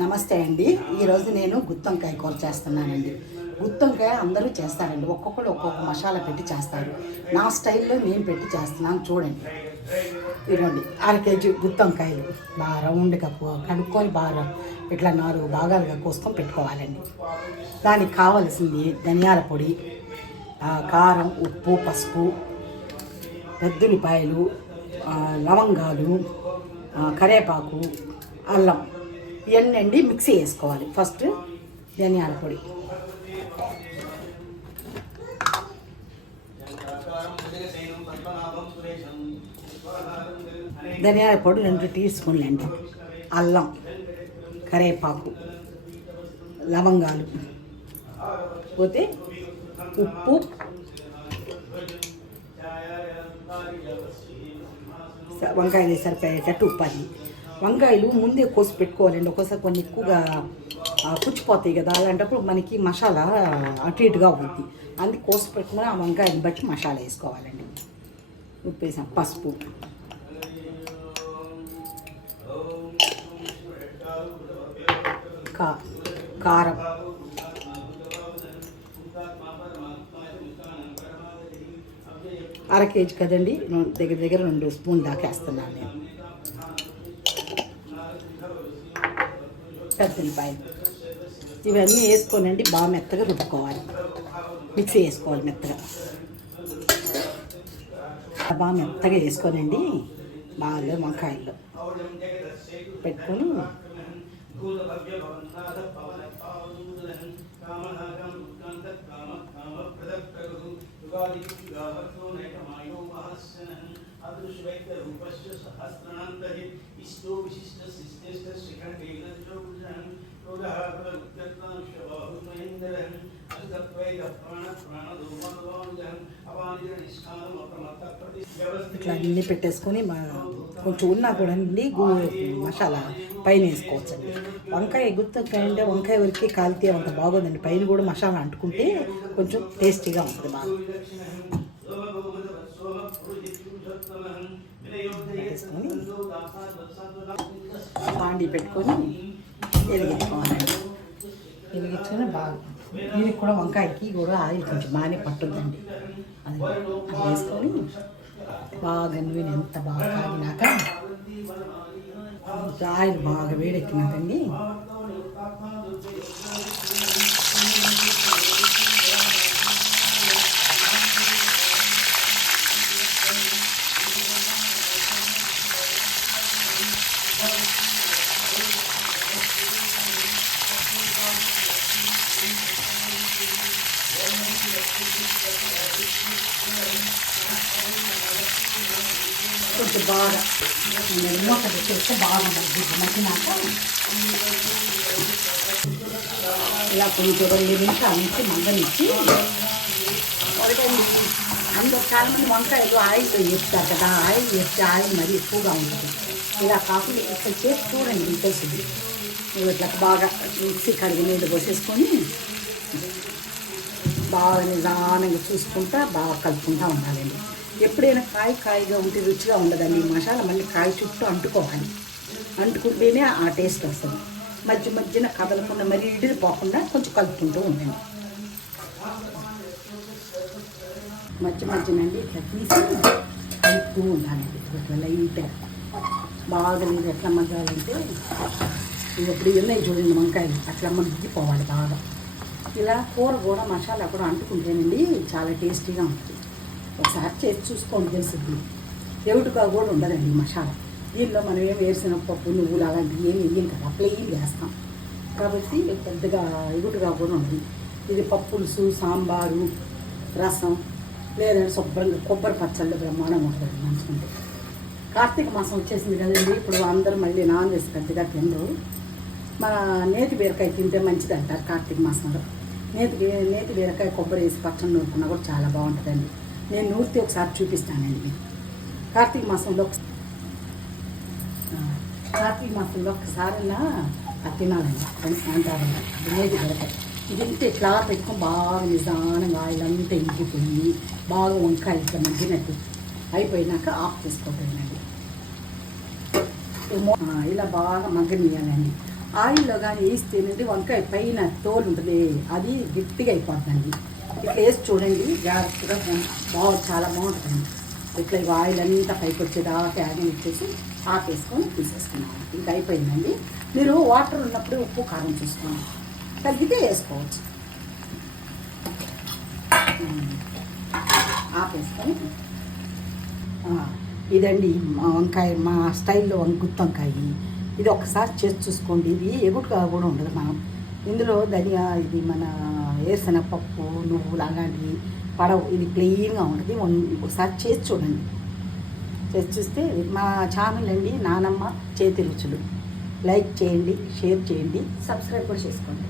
నమస్తే అండి. ఈరోజు నేను గుత్తొంకాయ కూర చేస్తున్నానండి. గుత్తొంకాయ అందరూ చేస్తారండి. ఒక్కొక్కరు ఒక్కొక్క మసాలా పెట్టి చేస్తారు. నా స్టైల్లో నేను పెట్టి చేస్తున్నాను. చూడండి. ఇదిగోండి అర కేజీ గుత్తొంకాయలు. బాగా రౌండ్గా కప్పు కడుక్కొని బాగా ఇట్లా నాలుగు భాగాలుగా కోసుకొని పెట్టుకోవాలండి. దానికి కావలసింది ధనియాల పొడి కారం ఉప్పు పసుపు పెద్దులిపాయలు లవంగాలు కరేపాకు కరివేపాకు అల్లం. ఇవన్నీ అండి? మిక్సీ వేసుకోవాలి. ఫస్ట్ ధనియాల పొడి. ధనియాల పొడి రెండు టీ స్పూన్లు అండి. అల్లం కరివేపాకు లవంగాలు. పోతే ఉప్పు స- వంకాయలు సరిపోయేటట్టు ఉప్పు అది. వంకాయలు ముందే కోసి పెట్టుకోవాలండి. ఒక్కోసారి కొన్ని ఎక్కువగా పుచ్చిపోతాయి కదా అలాంటప్పుడు మనకి మసాలా అటు ఇటుగా అవుద్ది. అందుకే కోసి పెట్టుకుని ఆ వంకాయని బట్టి మసాలా వేసుకోవాలండి. ఉప్పు వేసాం పసుపు. కా కారం. అర కేజీ కదండి దగ్గర దగ్గర రెండు స్పూన్ దాకా వేస్తున్నాను నేను. పెద్దపాయలు ఇవన్నీ వేసుకోనండి బాగా మెత్తగా రుబ్బుకోవాలి. మిక్సీ వేసుకోవాలి మెత్తగా. బాగా మెత్తగా వేసుకోనండి బాగా వంకాయలు పెట్టుకొని ఇట్లా అన్నీ పెట్టేసుకొని కొంచెం ఉన్నా కూడా అండి మసాలా పైన వేసుకోవచ్చండి. వంకాయ గుత్తొక్కాయ అంటే వంకాయ వరకే కాలితే అంత బాగోదండి. పైన కూడా మసాలా అంటుకుంటే కొంచెం టేస్టీగా ఉంటుంది బాగా. బాండి పెట్టుకొని వెలిగించుకోవాలండి వెలిగించుకొని బాగా దీనికి కూడా వంకాయకి కూడా ఆయిల్ కొంచెం బాగానే పట్టుద్దండి. అది అది వేసుకొని బాగా నూనె ఎంత బాగా కాగినాక ఆయిల్ బాగా వేడెక్కినాకండి. కొంచెం బాగా నేను మూత పెట్టేస్తే బాగా మగ్గిద్ది మగ్గినాక ఇలా కొంచెం రెండు నిమిషాలు నుంచి మందనిచ్చి అందరు చాలా మంది వంకాయలు ఆయిల్ వేస్తారు కదా ఆయిల్ వేస్తే ఆయిల్ మరి ఎక్కువగా ఉంటుంది. ఇలా కాకుండా ఇక్కడ చేసి చూడండి ఇంకేసింది ఇట్లా బాగా మిక్సీ కడిగి నీళ్ళు పోసేసుకొని బాగా నిదానంగా చూసుకుంటా బాగా కలుపుకుంటా ఉండాలండి. ఎప్పుడైనా కాయ కాయగా ఉంటే రుచిగా ఉండదండి మసాలా మళ్ళీ కాయ చుట్టూ అంటుకోవాలి. అంటుకుంటేనే ఆ టేస్ట్ వస్తుంది. మధ్య మధ్యన కదలకుండా మరీ ఇడిది పోకుండా కొంచెం కలుపుకుంటూ ఉండండి. మధ్య మధ్యనండి ఇట్లా తీసి కలుపుతూ ఉండాలండి. ఇట్లా లైట్గా బాగా నీళ్ళు ఎట్లా మగ్గాలంటే ఇది ఇప్పుడు ఉన్నాయి చూడండి వంకాయలు. అట్లా మగ్గిపోవాలి బాగా. ఇలా కూర కూడా మసాలా కూడా అంటుకుంటేనండి చాలా టేస్టీగా ఉంటుంది. ఒకసారి చేసి చూసుకోండి తెలుసుద్ది ఎవుటుగా కూడా ఉండదండి మసాలా. దీనిలో మనం ఏం వేసిన పప్పు నువ్వులు అలాంటివి ఏమి వేయం కదా ప్లెయిన్ వేస్తాం. కాబట్టి పెద్దగా ఎగుటుగా కూడా ఉంటుంది ఇది పప్పులుసు సాంబారు రసం లేదంటే శుభ్రంగా కొబ్బరి పచ్చళ్ళు బ్రహ్మాండం ఉంటుంది మంచిగా కార్తీక మాసం వచ్చేసింది కదండి ఇప్పుడు అందరూ మళ్ళీ నాన్ వెజ్ పెద్దగా తినరు. మన నేతి బీరకాయ తింటే మంచిది అంటారు కార్తీక మాసంలో. నేతి నేతి బీరకాయ కొబ్బరి వేసి పచ్చడి నూరుకున్నా కూడా చాలా బాగుంటుందండి. నేను నూరితే ఒకసారి చూపిస్తానండి మీకు. కార్తీక మాసంలో కార్తీక మాసంలో ఒకసారైనా అది తినాలండి. అంటారు నేతి బీరకాయ. ఇది ఇంటే ఇట్లా పెట్టుకొని బాగా నిదానంగా ఆయిల్ అంతా ఇంకిపోయి బాగా వంకాయ ఇట్లా మగ్గినట్టు అయిపోయినాక ఆఫ్ చేసుకోవటండి ఇలా బాగా మగ్గనియాలండి. ఆయిల్లో కానీ వేస్తేనండి వంకాయ పైన తోలు ఉంటుంది. అది గట్టిగా అయిపోతుందండి ఇట్లా వేసి చూడండి జాగ్రత్తగా బాగు చాలా బాగుంటుంది ఇట్లా ఇవి ఆయిల్ అంతా పైకి వచ్చేదాకా యాగం ఇచ్చేసి ఆపేసుకొని తీసేసుకున్నాను. ఇంకా అయిపోయిందండి. మీరు వాటర్ ఉన్నప్పుడు ఉప్పు కారం చూసుకోండి. తగ్గితే వేసుకోవచ్చు. ఆపేసుకొని ఇదండి మా వంకాయ మా స్టైల్లో గుత్తి వంకాయ. ఇది ఒకసారి చేసి చూసుకోండి. ఇది ఎగుటుగా కూడా ఉండదు మనం. ఇందులో ధనియా ఇది మన వేసిన పప్పు నువ్వులు అలాంటివి పడవు. ఇది ప్లెయిన్గా ఉంటుంది. ఒకసారి చేసి చూడండి. చేసి చూస్తే మా ఛానల్ అండి నానమ్మ చేతి రుచులు. లైక్ చేయండి షేర్ చేయండి సబ్స్క్రైబ్ కూడా చేసుకోండి.